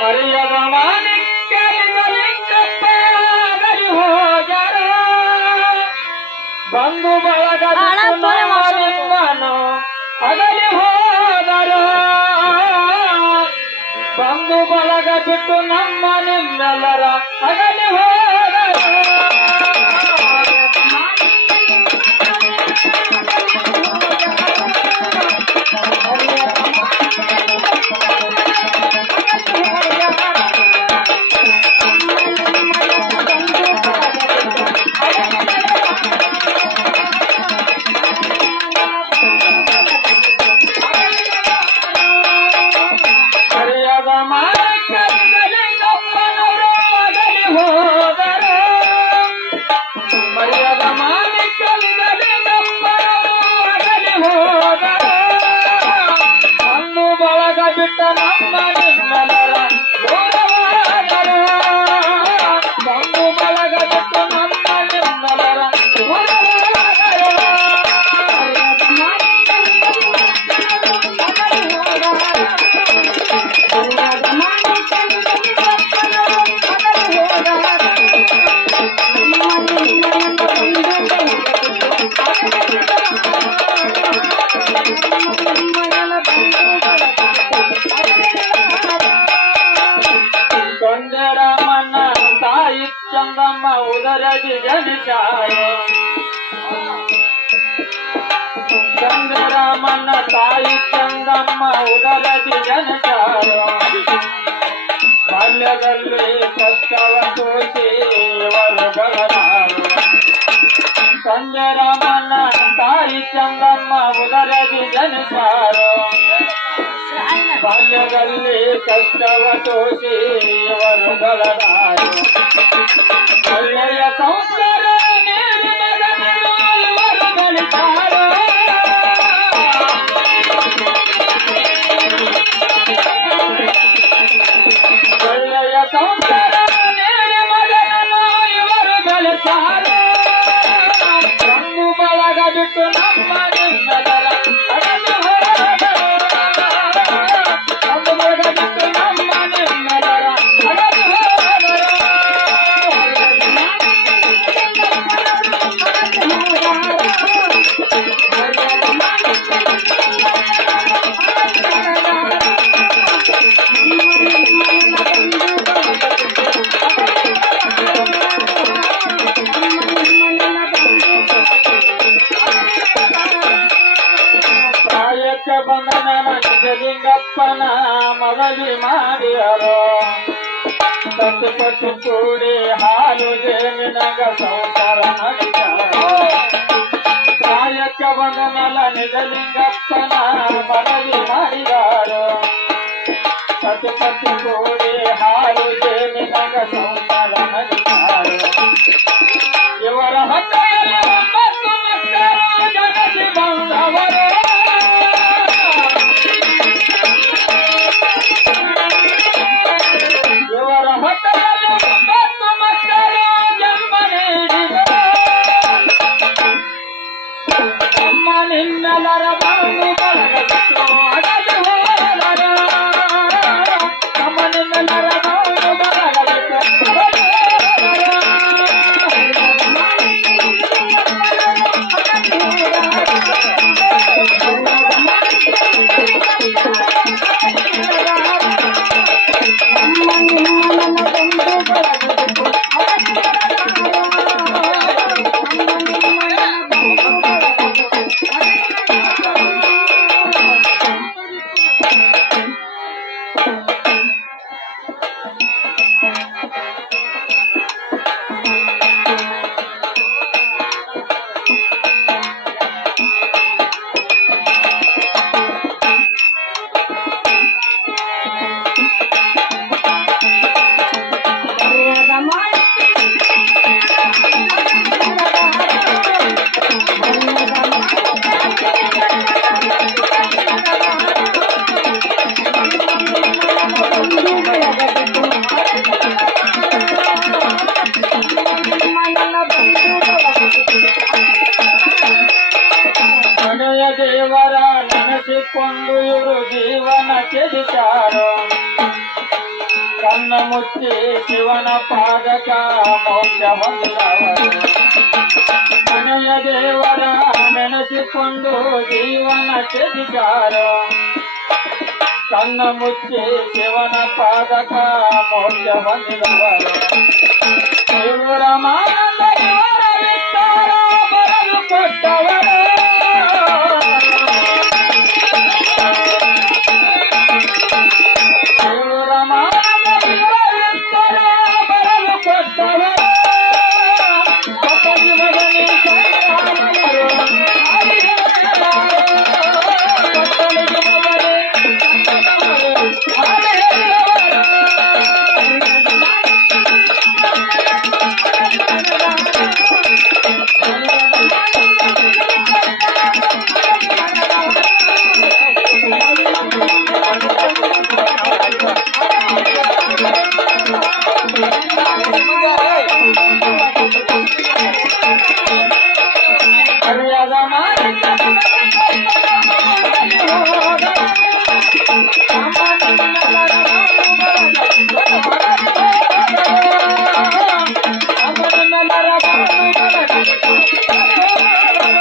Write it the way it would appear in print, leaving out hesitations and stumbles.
ಮರೆಯದ ಮಾಣಿಕ್ಯಲಿಂಗಪ್ಪ ಅಗಲಿ ಹೋಗರ ಬಂಧು ಬಳಗ ನಿಮ್ಮನು ಅಗಲಿ ಹೋದರ ಬಂಧು ಬಳಗ ಬಿಟ್ಟು ನಮ್ಮ ನಿಮ್ಮೆಲ್ಲರ ಅಗಲಿ ಹೋದರ ಬಿಟ್ಟ ನಮ್ಮ ನಿಮ್ಮೆಲ್ಲರ ದೂರವಾದರು ಬಂಧು ಬಳಗ ಬಿಟ್ಟು ನಮ್ಮ ನಿಮ್ಮೆಲ್ಲರ ರಾಮನ ತಾಯಿ ಚಂದಮ್ಮ ಉದರದಿ ಜನಿಸಾರ ಚಂದ್ರರಾಮನ ತಾಯಿ ಚಂದಮ್ಮ ಉದರದಿ ಜನಿಸಾರ ಬಾಲ್ಯದಲ್ಲಿ ಕಷ್ಟವ ತೋರಿಸಿ ವರುಗಳಾರು ಚಂದ್ರರಾಮನ ತಾಯಿ ಚಂದಮ್ಮ ಉದರದಿ ಜನಿಸಾರ ಬಾಲ್ಯದಲ್ಲಿ ಕಷ್ಟವ ತೋರಿಸಿ ವರುಗಳಾರು ಒಳ್ಳೆಯ ಸಂಸಾರ ನೀಡಿ ಮಗನನ್ನು ಇವರು ಬೆಳಿತಾರೋ ಒಳ್ಳೆಯ ಸಂಸಾರ ನೀಡಿ ಮಗನನ್ನು ಇವರು ಬೆಳಿತಾರೋ ಬಂಧು ಬಳಗ ಬಿಟ್ಟು ನಮ್ಮ ನಿಮ್ಮೆಲ್ಲರ ಅಗಲಿ ಹೋದರು ಬಂಧು ಬಳಗ ಬಿಟ್ಟು ನಮ್ಮ ನಿಮ್ಮೆಲ್ಲರ ಅಗಲಿ ಹೋದರು ಪ್ರಾಯಕ್ಕೆ ಬಂದ ನಿಜಲಿಂಗಪ್ಪನ ಮದುವೆ ಮಾಡಿಯರು ಪಟ್ಟು ಪಟ್ಟು ಕೂಡಿ ಹಾಲು ಜೇನಿನಗ ಸಂಸಾರ ನಡೆಸರು ಪ್ರಾಯಕ್ಕೆ ಬಂದ ನಿಜಲಿಂಗಪ್ಪನ ಮದುವೆ ಮಾಡಿದರು ಪಟ್ಟು ಪಟ್ಟು ಕೂಡಿ ಹಾಲು ಜೇನಿನಗ ಸಂಸಾರ ನಡೆಸರು ಇವರ ಹೊಟ್ಟೆಯಲ್ಲಿ 9 ಮಕ್ಕಳು ಜಗಸಿ ಬಂದವರು ಇವರ ಹೊಟ್ಟೆಯಲ್ಲಿ 9 ಮಕ್ಕಳು ಜನ್ಮ ನೀಡಿದರು ನಮ್ಮ ನಿಮ್ಮೆಲ್ಲರ ಬಂಧು ಬಳಗ ಬಿಟ್ಟು ಅಗಲಿ ಹೋದರು ನಮ್ಮ ನಿಮ್ಮೆಲ್ಲರ ಬಂಧು ಬಳಗ ಬಿಟ್ಟು ಅಗಲಿ ದೇವರ ನೆನೆಸಿಕೊಂಡು ಇವರು ಜೀವನ ಕೆಡಿಸಾರೋ ಕಣ್ಣ ಮುಚ್ಚಿ ಶಿವನ ಪಾದಕ ಮೋಕ್ಷ ಹೊಂದಿದವರು ಮನೆಯ ದೇವರ ನೆನೆಸಿಕೊಂಡು ಜೀವನ ತ್ಯಜಿಸಾರು ಕಣ್ಣ ಮುಚ್ಚಿ ಶಿವನ ಪಾದಕ ಮೋಕ್ಷ ಹೊಂದಿದವರು ಇವರ ಮಾನಂದ ಇವರ ವಿಸ್ತಾರ ಬರಲು ಕೊಟ್ಟವರು